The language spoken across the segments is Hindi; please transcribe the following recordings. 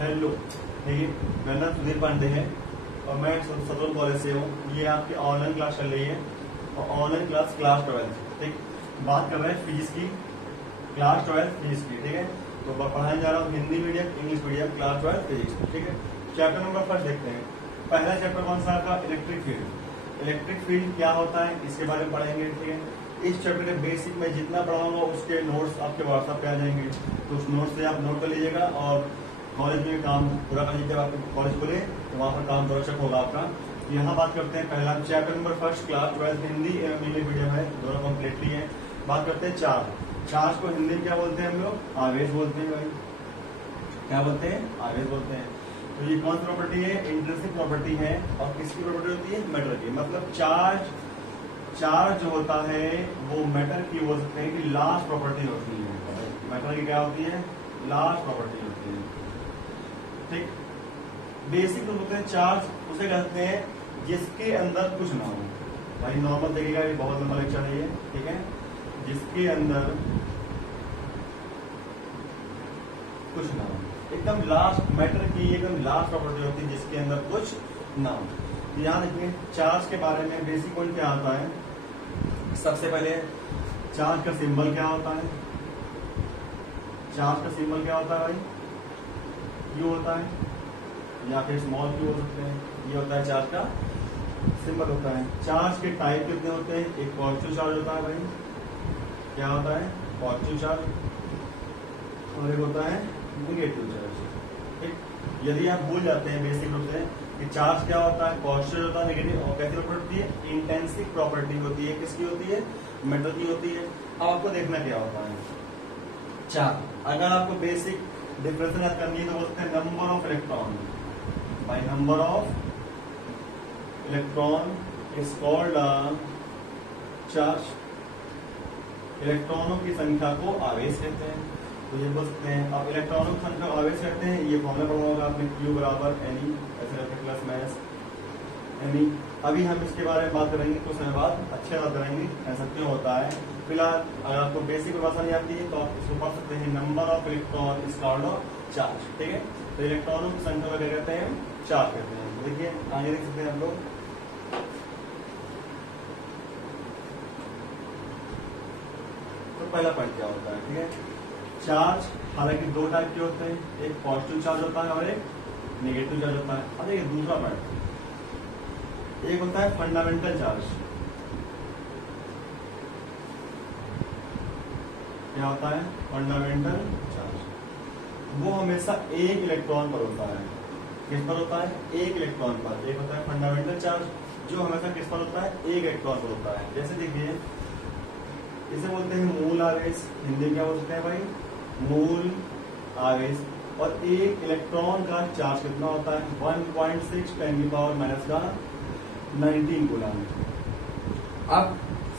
हेलो, देखिए मेरा नाम सुधीर पांडे है और मैं सदोल कॉलेज से हूँ। ये आपकी ऑनलाइन क्लास चल रही है और ऑनलाइन क्लास 12th, ठीक। बात कर रहे हैं फिजिक्स की, क्लास 12 फिजिक्स की, ठीक है। तो पढ़ाने जा रहा हूँ Hindi medium, English medium, class 12 physics, ठीक है। चैप्टर नंबर फर्स्ट देखते हैं। पहला चैप्टर कौन सा आपका? Electric field. इलेक्ट्रिक फील्ड क्या होता है इसके बारे में पढ़ेंगे, ठीक है। इस चैप्टर के बेसिक में जितना पढ़ाऊंगा उसके नोट्स आपके व्हाट्सएप पे आ जाएंगे, तो उस नोट से आप नोट कर लीजिएगा और कॉलेज में काम पूरा कर लीजिएगा। आपके कॉलेज खोले तो वहाँ पर काम रोचक होगा आपका। यहाँ बात करते हैं पहला chapter number first, class 12 Hindi एवं इंग्लिश मीडियम है, दोनों कम्प्लीटली है। बात करते हैं चार्ज को हिंदी में क्या बोलते हैं हम लोग? आवेश बोलते हैं भाई। क्या बोलते हैं? आवेश बोलते हैं। तो ये कौन सी प्रॉपर्टी है? इंट्रिंसिक प्रॉपर्टी है। और किसकी प्रॉपर्टी होती है? मैटर की। मतलब चार्ज जो होता है वो मैटर की बोल सकते हैं कि लास्ट प्रॉपर्टी होती है। मैटर की क्या होती है? लास्ट प्रॉपर्टी होती है, ठीक। बेसिक तो होते हैं चार्ज, उसे कहते हैं जिसके अंदर कुछ ना हो। भाई नॉर्मल देखिएगा, ये बहुत लंबा लेक्चर है ये, ठीक है। जिसके अंदर कुछ ना हो, एकदम लास्ट मैटर की एकदम लास्ट प्रॉपर्टी होती है जिसके अंदर कुछ ना हो। यहाँ देखिए चार्ज के बारे में बेसिक पॉइंट क्या आता है। सबसे पहले चार्ज का सिंबल क्या होता है? चार्ज का सिंबल क्या होता है भाई? क्यू होता है या फिर स्मॉल क्यू हो सकते हैं। ये होता है चार्ज का सिंबल होता है। चार्ज के टाइप कितने होते हैं? एक पॉजिटिव चार्ज होता है भाई, क्या होता है? पॉजिटिव चार्ज, और एक होता है नेगेटिव चार्ज, ठीक। यदि आप भूल जाते हैं बेसिक रूप से कि चार्ज क्या होता है, पॉजिटिव होता है, नेगेटिव, और कैसी प्रॉपर्टी है? इंटेंसिक प्रॉपर्टी होती है। किसकी होती है? मेटल की होती है। अब आपको देखना क्या होता है चार्ज। अगर आपको बेसिक डिफरेंस याद करनी है तो बोलते हैं number of electron by number of electron is called charge. इलेक्ट्रॉनों की संख्या को आवेश कहते हैं, तो ये बोल सकते हैं। अब इलेक्ट्रॉनों की संख्या को आवेश कहते हैं, ये फॉर्मूला पढ़ा होगा आपने, Q बराबर Ne ऐसे करके प्लस माइनस Ne। अभी हम इसके बारे में बात करेंगे, कुछ समय बाद अच्छे बात करेंगे ऐसा क्यों होता है। फिलहाल अगर आपको बेसिक परिभाषा नहीं आती है तो आप इसको पढ़ सकते हैं, number of electron is called charge, ठीक है। तो इलेक्ट्रॉनों की संख्या को क्या कहते हैं? चार्ज कहते हैं। देखिए आगे देख सकते हैं हम लोग। तो पहला पॉइंट क्या होता है, ठीक है। चार्ज हालांकि दो टाइप के होते हैं, एक पॉजिटिव चार्ज होता है और एक नेगेटिव चार्ज होता है। अब देखिए दूसरा पॉइंट, एक होता है फंडामेंटल चार्ज। क्या होता है? Fundamental charge. वो हमेशा एक इलेक्ट्रॉन पर होता है। किस पर होता है? एक इलेक्ट्रॉन पर। एक होता है फंडामेंटल चार्ज जो हमेशा किस पर होता है? एक इलेक्ट्रॉन पर होता है। जैसे देखिए इसे बोलते हैं मूल आवेश, हिंदी में क्या बोलते हैं भाई? मूल आवेश। और एक इलेक्ट्रॉन का चार्ज कितना होता है? 1.6 10⁻⁻⁻19 कूलम। अब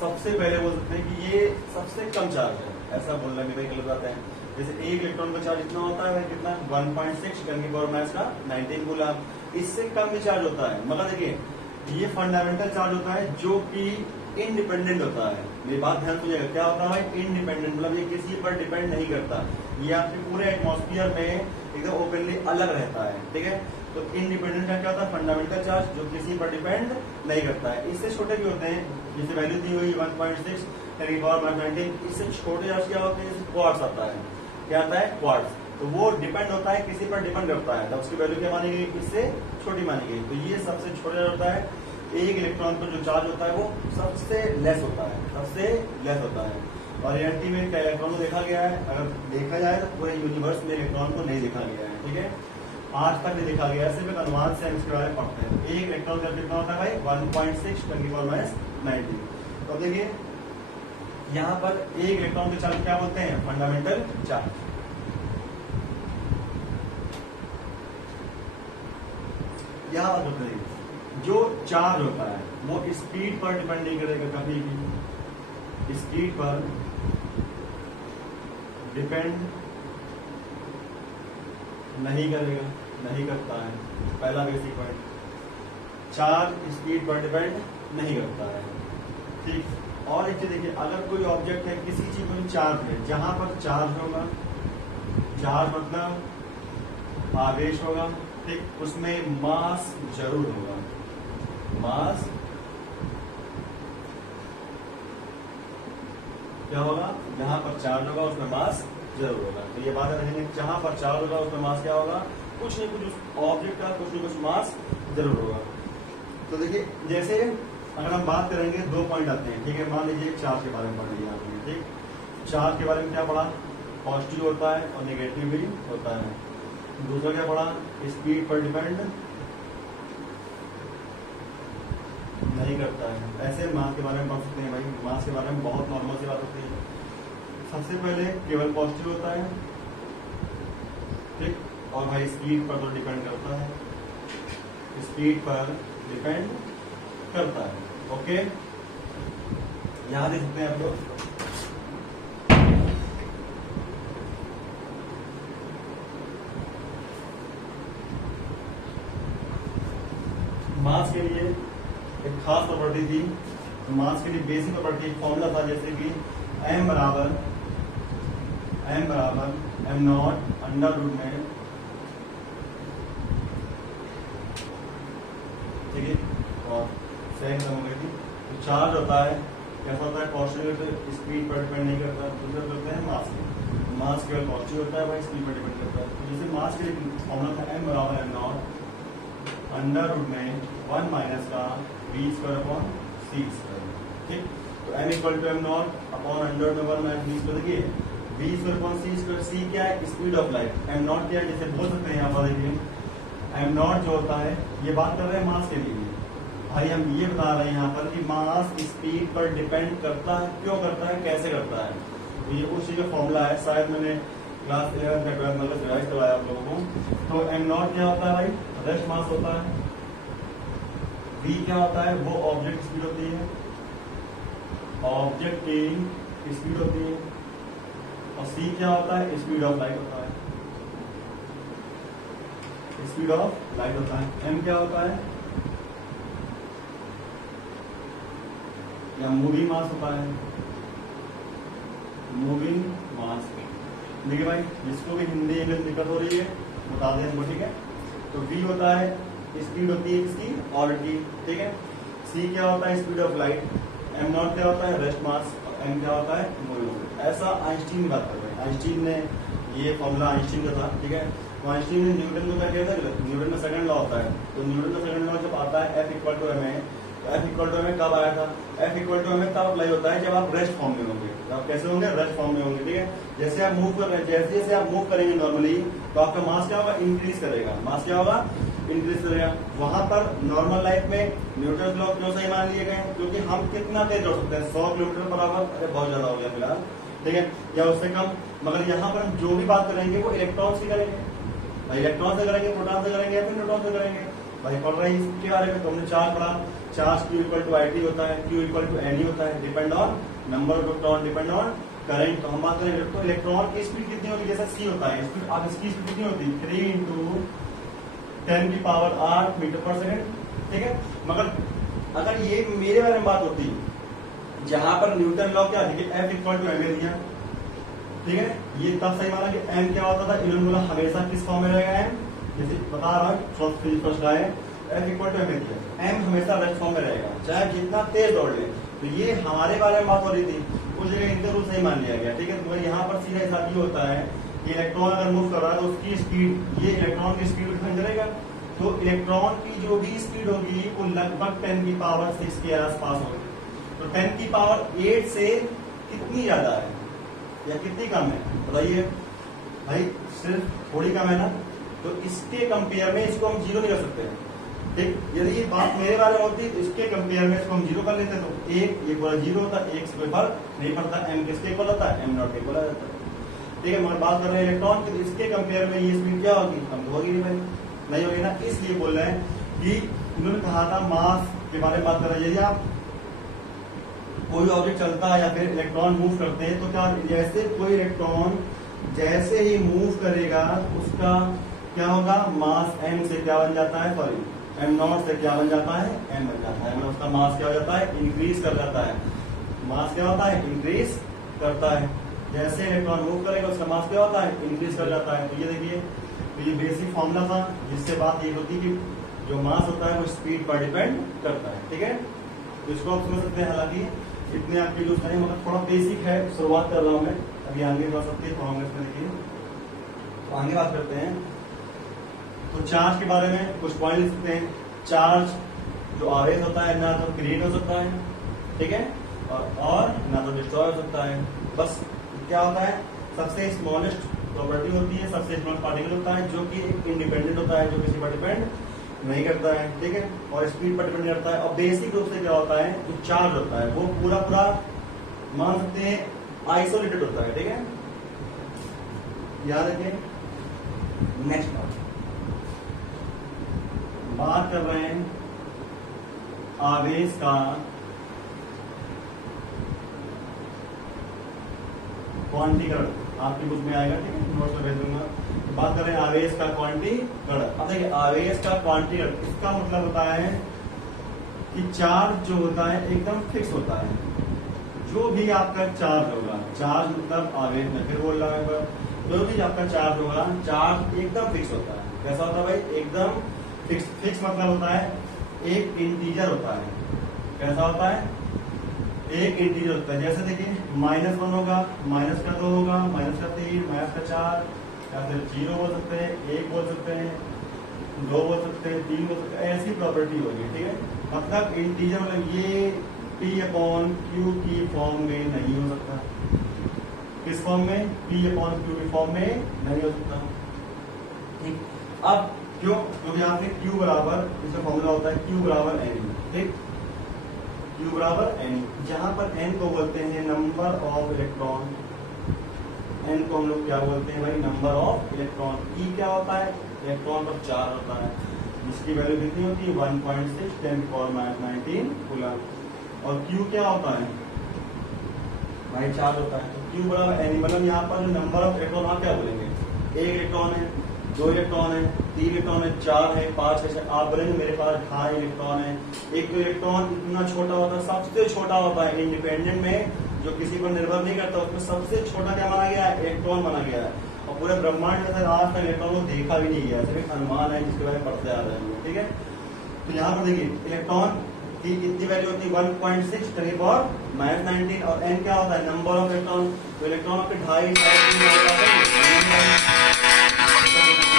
सबसे पहले बोल सकते हैं कि ये सबसे कम चार्ज है, ऐसा बोलना भी भाई गलत बात है। जैसे एक इलेक्ट्रॉन का चार्ज इतना होता है भाई, कितना? 1.6 10⁻⁻19 कूलम। इससे कम भी चार्ज होता है, मगर देखिए ये फंडामेंटल चार्ज होता है जो कि इंडिपेंडेंट होता है। मेरी बात ध्यान सुनिएगा, क्या होता है भाई? इंडिपेंडेंट, मतलब ये किसी पर डिपेंड नहीं करता। ये आपके पूरे एटमॉस्फेयर में एकदम ओपनली अलग रहता है, ठीक है। तो इंडिपेंडेंट का क्या होता है? फंडामेंटल चार्ज जो किसी पर डिपेंड नहीं करता है। इससे छोटे भी होते हैं, जैसे वैल्यू दी हुई 1.6 10⁻⁻19। इससे छोटे चार्ज क्या होते हैं? जैसे क्वार्ट्स आता है। क्या आता है? क्वार्ट्स। तो वो डिपेंड होता है, किसी पर डिपेंड करता है, तो उसकी वैल्यू क्या मानी गई? इससे छोटी मानी गई। तो ये सबसे छोटा होता है। एक इलेक्ट्रॉन पर जो चार्ज होता है वो सबसे लेस होता है, सबसे लेस होता है। और रियलिटी में क्या इलेक्ट्रॉन को देखा गया है? अगर देखा जाए तो पूरे यूनिवर्स में इलेक्ट्रॉन को नहीं देखा गया है, ठीक है। आज तक नहीं देखा गया, सिर्फ एक अनुमान से हम इसके बारे में पढ़ते हैं। एक इलेक्ट्रॉन का कितना होता है भाई? 1.6 10⁻⁻19। तो देखिए यहाँ पर एक इलेक्ट्रॉन के चार्ज क्या बोलते हैं? Fundamental charge. यहाँ बात होती है, जो चार्ज होता है वो स्पीड पर डिपेंड नहीं करेगा, कभी भी स्पीड पर डिपेंड नहीं करेगा, नहीं करता है। पहला बेसिक पॉइंट, चार्ज स्पीड पर डिपेंड नहीं करता है, ठीक। और एक चीज देखिए, अगर कोई ऑब्जेक्ट है, किसी चीज में चार्ज है, जहां पर चार्ज होगा, चार्ज मतलब आवेश होगा, ठीक, उसमें मास जरूर होगा, मास क्या होगा, जहां पर चार्ज होगा उसमें मास जरूर होगा। तो ये बात रहेंगे, जहां पर चार्ज होगा उसमें मास क्या होगा, कुछ नहीं कुछ उस ऑब्जेक्ट का कुछ न कुछ मास जरूर होगा। तो देखिए जैसे अगर हम बात करेंगे, 2 पॉइंट आते हैं, ठीक है। मान लीजिए चार्ज के बारे में पढ़ लिया आपने, ठीक। चार्ज के बारे में क्या पढ़ा, पॉजिटिव होता है और नेगेटिव भी होता है। दूसरा क्या पढ़ा, स्पीड पर डिपेंड नहीं करता है। ऐसे मास के बारे में पढ़ सकते हैं भाई, मास के बारे में बहुत नॉर्मल सी बात होती है। सबसे पहले केवल पॉजिटिव होता है, ठीक, और भाई स्पीड पर तो डिपेंड करता है, स्पीड पर डिपेंड करता है। ओके, यहां देख सकते हैं आप लोग, मास के लिए एक खास प्रॉपर्टी थी। तो मास के लिए बेसिक प्रॉपर्टी फॉर्मूला था, जैसे कि m बराबर m नॉट अंडर रूट में, ठीक है, और सेकंड हो गई थी। तो चार्ज होता है कैसा होता है, पॉजिटिव, स्पीड पर डिपेंड नहीं करता। दूसरा करते हैं मास के, मास केवल पॉजिटिव होता है भाई, स्पीड पर डिपेंड करता है। तो जैसे मास के लिए फॉर्मूला था m बराबर m नॉट अंडर रूट में 1 माइनस का v square upon c square, ठीक। तो m equal to m not upon under में 1 माइनस v स्क्वायर। देखिए v square upon c square, c क्या है, speed of light, m not क्या है, जैसे बोल सकते हैं यहाँ पर देखिए m नॉट जो होता है, ये बात कर रहे हैं मास के लिए भाई। हम ये बता रहे हैं यहाँ पर कि मास स्पीड पर डिपेंड करता है, क्यों करता है, कैसे करता है। तो ये उस चीज का फॉर्मूला है, शायद मैंने क्लास 11 का मतलब रिवाइज करवाया आप लोगों को। तो m नॉट क्या होता है भाई, रेस्ट मास होता है। v क्या होता है, वो ऑब्जेक्ट स्पीड होती है, ऑब्जेक्ट की स्पीड होती है। और c क्या होता है, स्पीड ऑफ लाइट होता है, स्पीड ऑफ लाइट होता है। m क्या होता है, या मूविंग मास होता है, मूविंग मास। देखिए भाई, जिसको भी हिंदी इंग्लिश दिक्कत हो रही है बता दें हमको, ठीक है। तो v होता है, स्पीड होती है इसकी और की, ठीक है। c क्या होता है, speed of light. m not क्या होता है, रेस्ट मास। और m क्या होता है, मूविंग। ऐसा आइंस्टीन बात कर रहे हैं, आइंस्टीन ने ये फॉर्मूला आइंस्टीन का था, ठीक है। तो आइंस्टीन ने न्यूटन को क्या किया था, न्यूटन का सेकंड लॉ होता है। तो न्यूटन का सेकंड लॉ जब आता है F इक्वल टू ma, तो F इक्वल टू ma कब आया था, F इक्वल टू ma तब अप्लाई होता है जब आप रेस्ट फॉर्म में होंगे। तो आप कैसे होंगे, रेस्ट फॉर्म में होंगे, ठीक है। जैसे आप मूव कर रहे हैं, जैसे जैसे आप मूव करेंगे नॉर्मली, तो आपका मास क्या होगा, इंक्रीज करेगा, मास क्या होगा, इंक्रीज करेगा। वहां पर नॉर्मल लाइफ में न्यूटन लॉ क्यों सही मान लिए गए, क्योंकि हम कितना तेज दौड़ सकते हैं, 100 किलोमीटर पर आवर, अरे बहुत ज्यादा हो गया फिलहाल, ठीक है, या उससे कम। मगर यहाँ पर हम जो भी बात करेंगे वो इलेक्ट्रॉन से करेंगे भाई, इलेक्ट्रॉन से करेंगे, प्रोटॉन से करेंगे, या फिर न्यूट्रॉन से करेंगे भाई। पढ़ रहे हैं इसके बारे में, तो हमने चार्ज पढ़ा, charge Q equal to IT होता है, Q इक्वल टू NE होता है, depend on number of electron, depend on current. तो हम बात करें तो इलेक्ट्रॉन की स्पीड कितनी होती है, जैसा c होता है स्पीड, अब इसकी स्पीड कितनी होती है, 3 इंटू 10 की पावर 8 मीटर पर सेकंड, ठीक है। मगर अगर ये मेरे बारे में बात होती जहां पर न्यूटन लॉ क्या है, F इक्वल टू ma दिया, ठीक है, ये तब सही माना कि m क्या होता था, इन्होंने बोला हमेशा किस फॉर्म में रहेगा m, जैसे बता रहा हूँ फर्स्ट आए F इक्वल टू ma दिया, m हमेशा रेस्ट फॉर्म में रहेगा चाहे जितना तेज दौड़ ले। तो ये हमारे बारे में बात हो रही थी, उस जगह इनका रूल सही मान लिया गया, ठीक है। तो यहाँ पर सीधा हिसाब ये होता है कि इलेक्ट्रॉन अगर मूव कर रहा है तो उसकी स्पीड, ये इलेक्ट्रॉन की स्पीड डिफरेंस करेगा। तो इलेक्ट्रॉन की जो भी स्पीड होगी वो लगभग 10 की पावर 6 के आसपास होगी। तो 10 की पावर 8 से कितनी ज्यादा है या कितनी कम है बताइए भाई, सिर्फ थोड़ी कम है ना। तो इसके कंपेयर में इसको हम जीरो नहीं कर सकते, ठीक। यदि ये बात मेरे बारे में होती तो इसके कंपेयर में इसको हम जीरो कर लेते, तो एक ये पूरा जीरो होता, एक से कोई फर्क नहीं पड़ता, m किसके इक्वल होता है, m नॉट के इक्वल आ जाता है, ठीक है। मगर बात कर रहे हैं इलेक्ट्रॉन की, तो इसके कंपेयर में ये स्पीड क्या होगी, कम तो होगी नहीं भाई, नहीं होगी ना। इसलिए बोल रहे हैं कि उन्होंने कहा था मास के बारे में बात कर रहे हैं, यदि आप कोई ऑब्जेक्ट चलता है या फिर इलेक्ट्रॉन मूव करते हैं, तो क्या जैसे कोई इलेक्ट्रॉन जैसे ही मूव करेगा उसका क्या होगा, मास m से क्या बन जाता है, सॉरी m नॉट से क्या बन जाता है, m बन जाता है, मतलब उसका मास क्या हो जाता है, इंक्रीज कर जाता है। मास क्या होता है, इंक्रीज करता है। जैसे इलेक्ट्रॉन मूव करेगा उसका मास क्या होता है, इंक्रीज कर जाता है। तो ये देखिए तो ये बेसिक फॉर्मूला था, जिससे बात ये होती है कि जो मास होता है वो स्पीड पर डिपेंड करता है। ठीक है, तो इसको आप समझ सकते हैं। हालांकि इतने आपके यूज नहीं, मतलब थोड़ा बेसिक है, शुरुआत कर रहा हूं मैं, अभी आगे बढ़ सकती है प्रोग्रेस में। देखिए तो आगे बात करते हैं। तो चार्ज के बारे में कुछ पॉइंट लिख सकते हैं। चार्ज जो आवेश होता है ना तो क्रिएट हो सकता है, ठीक है, और ना तो डिस्ट्रॉय हो सकता है। बस क्या होता है, सबसे स्मॉलेस्ट प्रॉपर्टी होती है, सबसे स्मॉल पार्टिकल होता है जो कि इंडिपेंडेंट होता है, जो किसी पर डिपेंड नहीं करता है। ठीक है, और स्पीड पर डिपेंड करता है। और बेसिक रूप से क्या होता है, जो चार्ज होता है वो पूरा पूरा मान सकते हैं आइसोलेटेड होता है। ठीक है, याद रखें। नेक्स्ट बात कर रहे हैं आवेश का क्वांटीकरण, आपकी बुक में आएगा। ठीक है, नोट्स में भेज दूंगा। तो बात कर रहे हैं आवेश का क्वांटीकरण। अब देखिए आवेश का क्वांटीकरण, इसका मतलब होता है कि चार्ज जो होता है एकदम फिक्स होता है। जो भी आपका चार्ज होगा, चार्ज मतलब आवेश में फिर बोल रहा है, जो भी आपका चार्ज होगा, चार्ज एकदम फिक्स होता है। कैसा होता है भाई, एकदम फिक्स। फिक्स मतलब होता है एक इंटीजर होता है। कैसा होता है, एक इंटीजर होता है। जैसे देखिए -1 होगा, -2 होगा, -3, -4, या फिर 0 बोल सकते हैं, 1 बोल सकते हैं, 2 बोल सकते हैं, 3 बोल सकते हैं, ऐसी प्रॉपर्टी होगी। ठीक है, मतलब इंटीजर मतलब ये P/Q की फॉर्म में नहीं हो सकता। किस फॉर्म में, P/Q की फॉर्म में नहीं हो सकता। ठीक, अब क्यों, क्योंकि यहाँ पे Q बराबर, इसका फॉर्मूला होता है Q बराबर N। ठीक, Q बराबर N, जहां पर N को बोलते हैं नंबर ऑफ इलेक्ट्रॉन। N को हम लोग क्या बोलते हैं भाई, नंबर ऑफ इलेक्ट्रॉन। E क्या होता है, इलेक्ट्रॉन पर चार्ज होता है, जिसकी वैल्यू कितनी होती है 1.6 10⁻19 कूलम। और Q क्या होता है भाई, चार्ज होता है। तो Q बराबर N, मतलब यहाँ पर जो नंबर ऑफ इलेक्ट्रॉन, आप क्या बोलेंगे, एक इलेक्ट्रॉन है, 2 इलेक्ट्रॉन है, 3 इलेक्ट्रॉन है, 4 है, 5 है। आप बोलेंगे मेरे पास 2.5 इलेक्ट्रॉन है। एक तो इलेक्ट्रॉन इतना छोटा होता है, सबसे छोटा होता है इंडिपेंडेंट में, जो किसी पर निर्भर नहीं करता, उसमें सबसे छोटा क्या माना गया है, इलेक्ट्रॉन माना गया है। और पूरे ब्रह्मांड में आज तक इलेक्ट्रॉन को देखा भी नहीं गया, सिर्फ अनुमान है जिसके बारे में पढ़ते आ रहे हैं। ठीक है, तो यहाँ पर देखिए इलेक्ट्रॉन की कितनी वैल्यू होती है 1.6 10⁻19, और N क्या होता है, नंबर ऑफ इलेक्ट्रॉन। तो इलेक्ट्रॉन आपके 2.5 3